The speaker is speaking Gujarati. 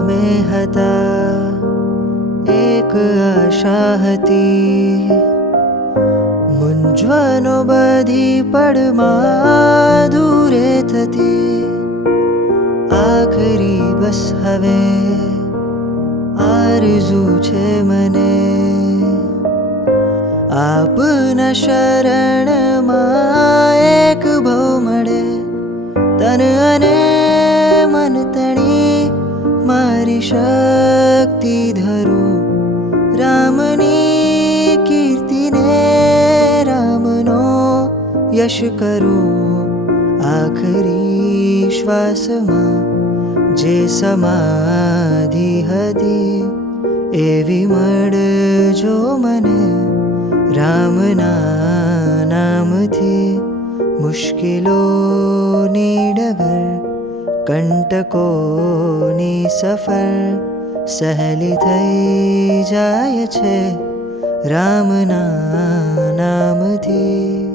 અમે હતા, એક આશા હતી, મૂંઝવણો બધી પળમાં દૂરે થતી. આખરી બસ હવે આરઝુ છે મને, આપના શરણમાં એક ભવ મળે. તન અને મન તણી મારી શક્તિ ધરું, રામની કીર્તિને રામનો યશ કરું. આખરી શ્વાસમાં જે સમાધિ હતી, એવી મળજો મને રામના નામથી. મુશ્કેલોની ડગર, કંટકોની સફર સહેલી થઈ જાય છે રામના નામથી.